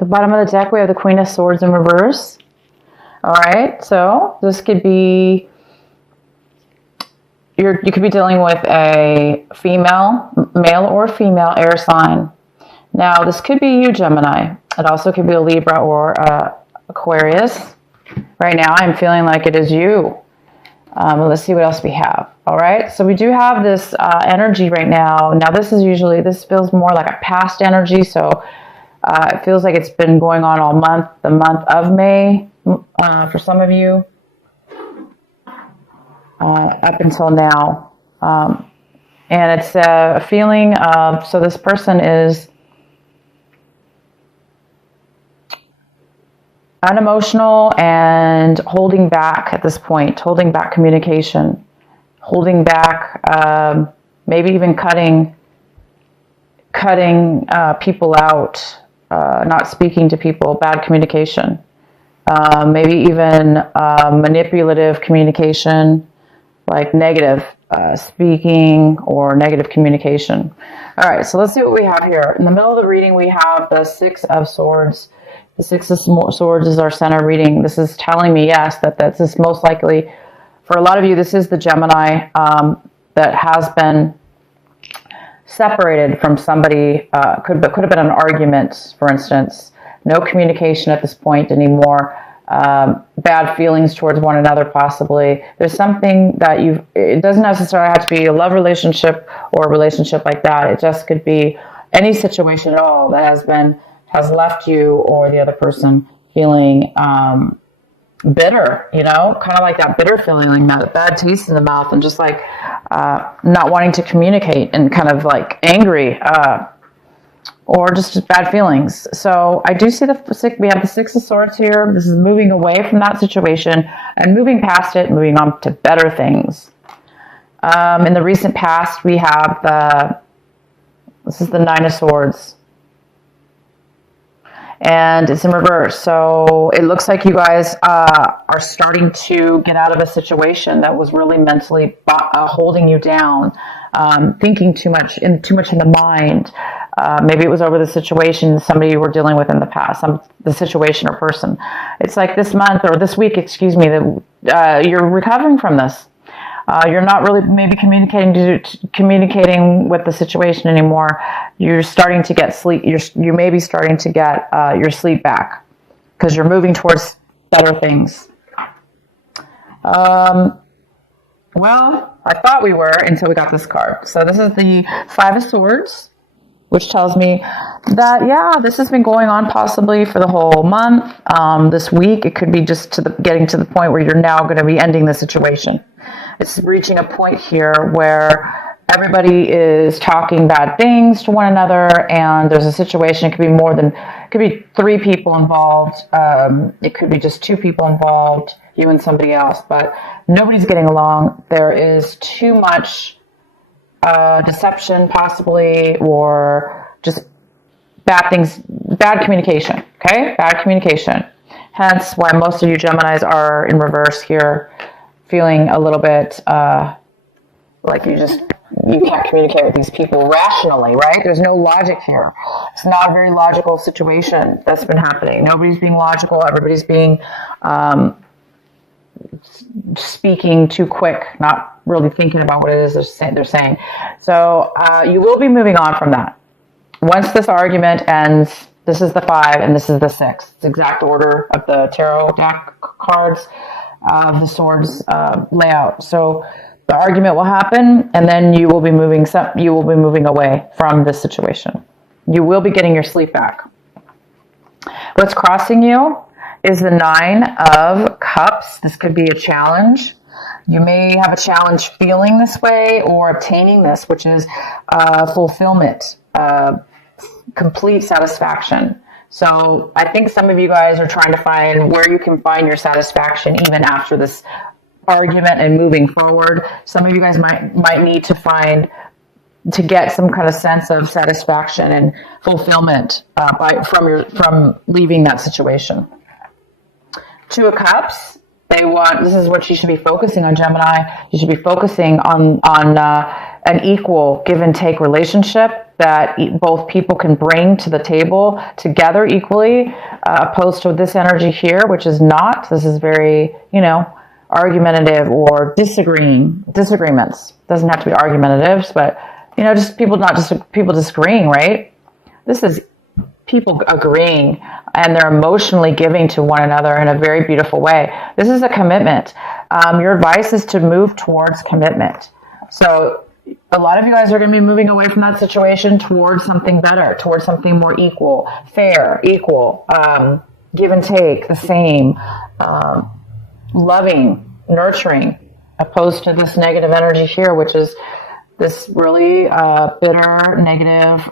The bottom of the deck, we have the Queen of Swords in reverse. All right, so this could be, you could be dealing with a male or female air sign. Now, this could be you, Gemini. It also could be a Libra or Aquarius. Right now, I'm feeling like it is you. Let's see what else we have. All right, so we do have this energy right now. Now, this feels more like a past energy, so it feels like it's been going on all month, the month of May, for some of you, up until now. And it's a feeling of, so this person is unemotional and holding back at this point, holding back communication, holding back, maybe even cutting people out, not speaking to people, bad communication, maybe even manipulative communication, like negative speaking or negative communication. All right, so let's see what we have here. In the middle of the reading, we have the Six of Swords. The Six of Swords is our center reading. This is telling me, yes, that this is most likely, for a lot of you, this is the Gemini that has been separated from somebody. Could have been an argument, for instance. No communication at this point anymore. Bad feelings towards one another, possibly. There's something that it doesn't necessarily have to be a love relationship or a relationship like that. It just could be any situation at all that has left you or the other person feeling bitter, kind of like that bitter feeling, like that bad taste in the mouth, and just like not wanting to communicate and kind of like angry, or just bad feelings. So I do see we have the Six of Swords here. This is moving away from that situation and moving past it, moving on to better things. In the recent past, we have this is the Nine of Swords. And it's in reverse. So it looks like you guys are starting to get out of a situation that was really mentally holding you down, thinking too much in the mind. Maybe it was over the situation somebody you were dealing with in the past, the situation or person. It's like this month or this week, that you're recovering from this. You're not really maybe communicating with the situation anymore. You're starting to get sleep. You may be starting to get your sleep back because you're moving towards better things. Well, I thought we were until we got this card. So this is the Five of Swords, which tells me that, yeah, this has been going on possibly for the whole month. This week, it could be just getting to the point where you're now going to be ending the situation. It's reaching a point here where everybody is talking bad things to one another, and there's a situation. It could be 3 people involved. It could be just 2 people involved, you and somebody else, but nobody's getting along. There is too much deception, possibly, or just bad communication. Okay, bad communication. Hence, why most of you Geminis are in reverse here, feeling a little bit like you can't communicate with these people rationally, right? There's no logic here. It's not a very logical situation that's been happening. Nobody's being logical. Everybody's being speaking too quick, not really thinking about what it is they're saying. So you will be moving on from that. Once this argument ends, this is the 5 and this is the 6. It's the exact order of the tarot deck cards of the Swords layout. So the argument will happen, and then you will be moving away from this situation. You will be getting your sleep back. What's crossing you is the 9 of Cups. This could be a challenge. You may have a challenge feeling this way or obtaining this, which is fulfillment, complete satisfaction. So I think some of you guys are trying to find where you can find your satisfaction even after this argument and moving forward. Some of you guys might need to get some kind of sense of satisfaction and fulfillment from leaving that situation. 2 of Cups. This is what you should be focusing on, Gemini. You should be focusing on an equal give and take relationship that both people can bring to the table together equally, opposed to this energy here, which is not. This is very, argumentative or disagreements. Doesn't have to be argumentatives, but just people disagreeing, right? This is people agreeing, and they're emotionally giving to one another in a very beautiful way. This is a commitment. Your advice is to move towards commitment. So a lot of you guys are going to be moving away from that situation towards something better, towards something more equal, fair, equal, give and take, the same, loving, nurturing, opposed to this negative energy here, which is this really bitter, negative,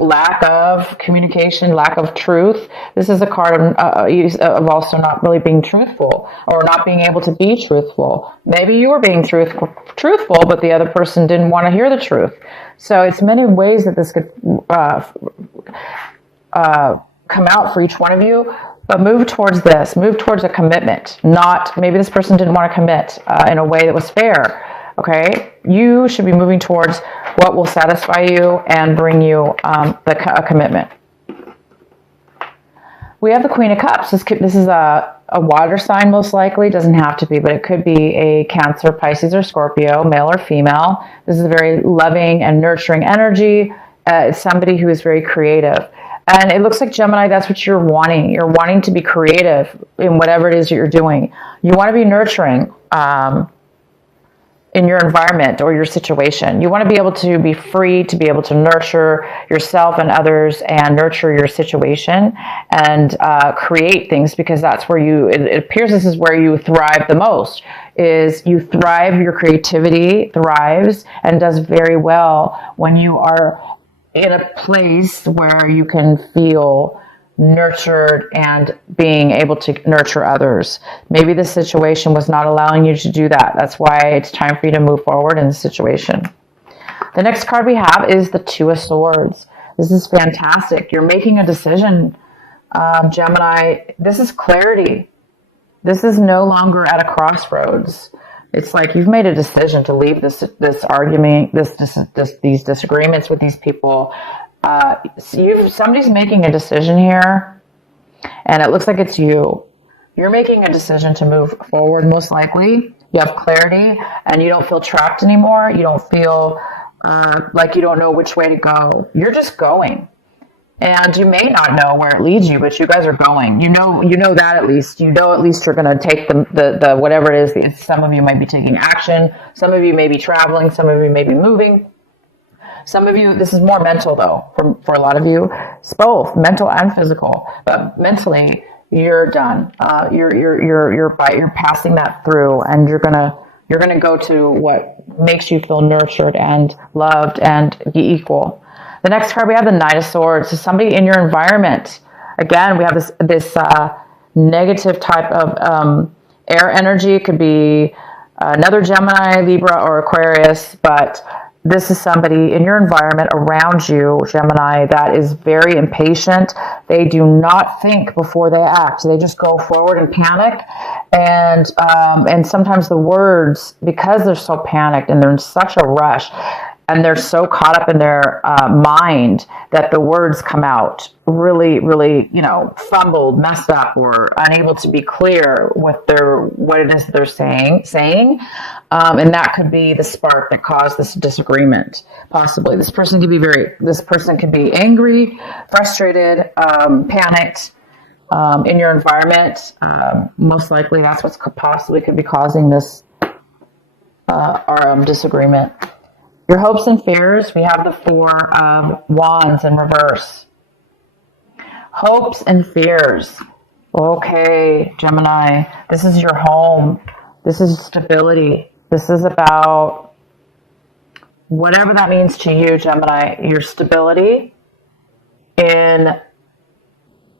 lack of communication, lack of truth. This is a card of also not really being truthful, or not being able to be truthful. Maybe you were being truthful, but the other person didn't want to hear the truth. So it's many ways that this could come out for each one of you. But move towards this. Move towards a commitment. Not, maybe this person didn't want to commit in a way that was fair. Okay, you should be moving towards what will satisfy you and bring you a commitment. We have the Queen of Cups. This is a water sign, most likely. Doesn't have to be, but it could be a Cancer, Pisces, or Scorpio, male or female. This is a very loving and nurturing energy. It's somebody who is very creative. And it looks like, Gemini, that's what you're wanting. You're wanting to be creative in whatever it is that you're doing. You want to be nurturing in your environment or your situation. You want to be able to be free to be able to nurture yourself and others, and nurture your situation, and create things, because that's where it appears this is where you thrive the most. Is you thrive, your creativity thrives and does very well when you are in a place where you can feel nurtured and being able to nurture others. Maybe the situation was not allowing you to do that. That's why it's time for you to move forward in the situation. The next card we have is the Two of Swords. This is fantastic. You're making a decision, Gemini. This is clarity. This is no longer at a crossroads. It's like you've made a decision to leave this argument, these disagreements with these people. Somebody's making a decision here, and it looks like it's you. You're making a decision to move forward, most likely. You have clarity, and you don't feel trapped anymore. You don't feel like you don't know which way to go. You're just going. And you may not know where it leads you, but you guys are going. You know that at least. You know at least you're going to take the whatever it is. Some of you might be taking action. Some of you may be traveling. Some of you may be moving. Some of you, this is more mental though. For a lot of you, it's both mental and physical. But mentally, you're done. You're passing that through, and you're gonna go to what makes you feel nurtured and loved and be equal. The next card we have the Knight of Swords. So somebody in your environment. Again, we have this negative type of air energy. It could be another Gemini, Libra, or Aquarius, but this is somebody in your environment around you, Gemini, that is very impatient. They do not think before they act. They just go forward and panic. And sometimes the words, because they're so panicked and they're in such a rush, and they're so caught up in their mind that the words come out really, really, fumbled, messed up, or unable to be clear with what it is they're saying. And that could be the spark that caused this disagreement. Possibly, this person can be angry, frustrated, panicked in your environment. Most likely, that's what's possibly could be causing this disagreement. Your hopes and fears, we have the Four of Wands in reverse. Hopes and fears. Okay, Gemini, this is your home. This is stability. This is about whatever that means to you, Gemini, your stability in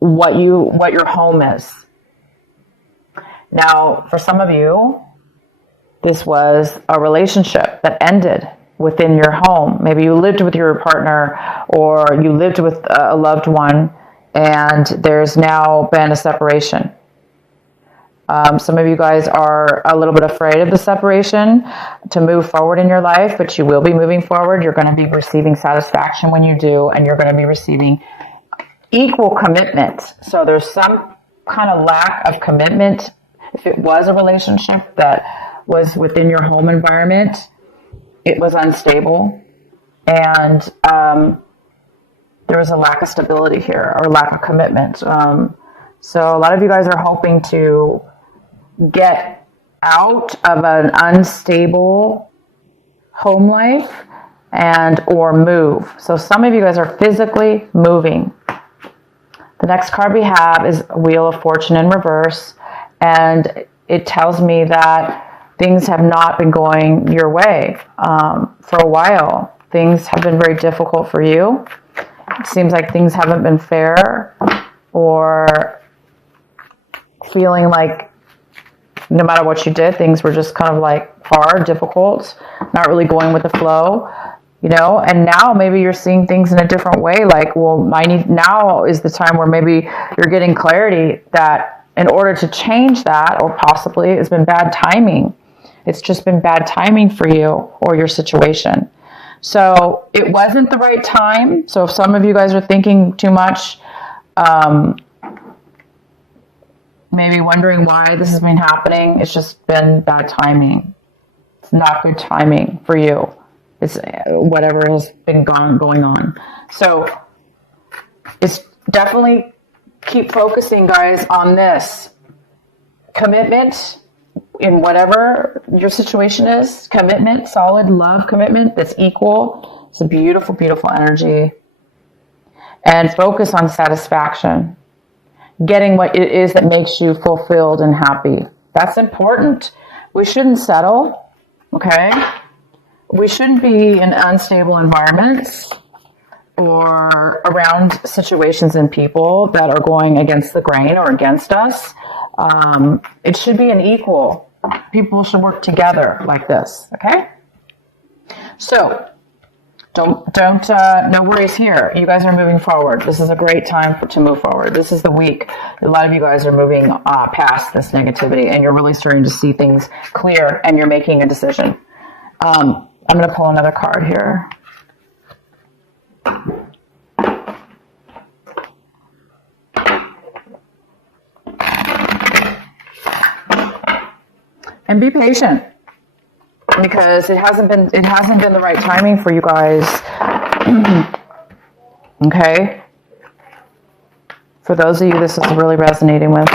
what your home is. Now, for some of you, this was a relationship that ended within your home. Maybe you lived with your partner, or you lived with a loved one, and there's now been a separation. Some of you guys are a little bit afraid of the separation to move forward in your life, but you will be moving forward. You're going to be receiving satisfaction when you do, and you're going to be receiving equal commitment. So there's some kind of lack of commitment. If it was a relationship that was within your home environment, it was unstable, and there was a lack of stability here, or lack of commitment. So a lot of you guys are hoping to get out of an unstable home life and or move. So some of you guys are physically moving. The next card we have is Wheel of Fortune in reverse, and it tells me that things have not been going your way for a while. Things have been very difficult for you. It seems like things haven't been fair, or feeling like no matter what you did, things were just kind of like hard, difficult, not really going with the flow, and now maybe you're seeing things in a different way. Like, well, now is the time where maybe you're getting clarity that in order to change that, or possibly it's been bad timing. It's just been bad timing for you or your situation. So it wasn't the right time. So if some of you guys are thinking too much, maybe wondering why this has been happening, it's just been bad timing. It's not good timing for you. It's whatever has been going on. So it's definitely keep focusing, guys, on this commitment in whatever your situation is. Commitment, solid love commitment that's equal. It's a beautiful, beautiful energy. And focus on satisfaction. Getting what it is that makes you fulfilled and happy. That's important. We shouldn't settle, okay? We shouldn't be in unstable environments or around situations and people that are going against the grain or against us. It should be an equal. People should work together like this, okay? So, no worries here. You guys are moving forward. This is a great time to move forward. This is the week. A lot of you guys are moving past this negativity, and you're really starting to see things clear, and you're making a decision. I'm going to pull another card here. And be patient, because it hasn't been the right timing for you guys. Okay? For those of you this is really resonating with.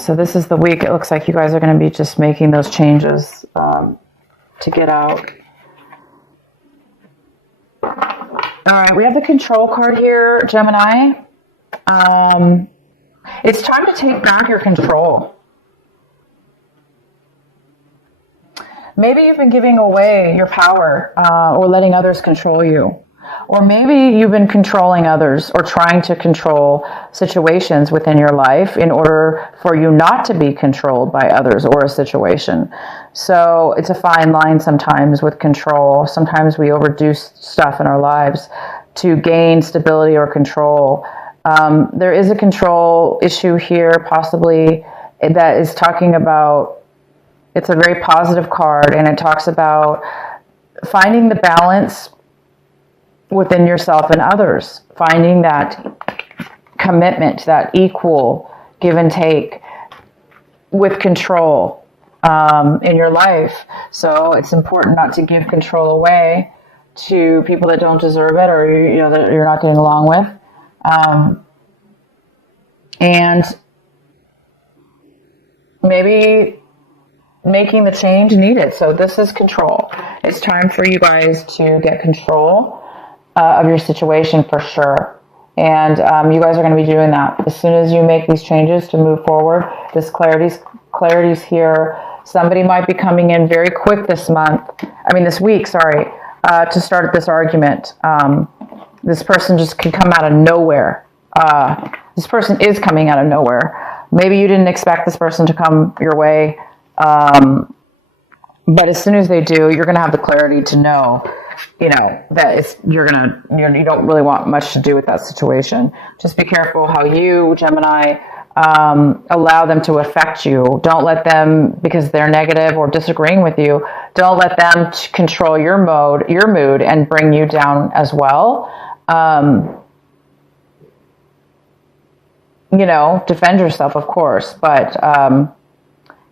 So this is the week. It looks like you guys are going to be just making those changes to get out. All right, we have the Control card here, Gemini. It's time to take back your control. Maybe you've been giving away your power or letting others control you. Or maybe you've been controlling others or trying to control situations within your life in order for you not to be controlled by others or a situation. So it's a fine line sometimes with control. Sometimes we overdo stuff in our lives to gain stability or control. There is a control issue here, possibly, that is talking about, it's a very positive card, and it talks about finding the balance within yourself and others, finding that commitment, that equal give and take with control in your life. So it's important not to give control away to people that don't deserve it, or that you're not getting along with. And maybe making the change needed. So this is control. It's time for you guys to get control of your situation for sure. And you guys are going to be doing that. As soon as you make these changes to move forward, this clarity's here. Somebody might be coming in very quick this week, to start this argument. This person just can come out of nowhere. This person is coming out of nowhere. Maybe you didn't expect this person to come your way. But as soon as they do, you're going to have the clarity to know that you don't really want much to do with that situation. Just be careful how you, Gemini, allow them to affect you. Don't let them, because they're negative or disagreeing with you, don't let them control your mood, and bring you down as well. Defend yourself, of course, but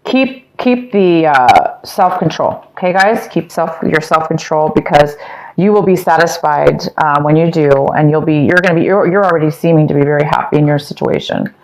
keep the self-control. Okay, guys, keep your self-control, because you will be satisfied when you do, and you're already seeming to be very happy in your situation.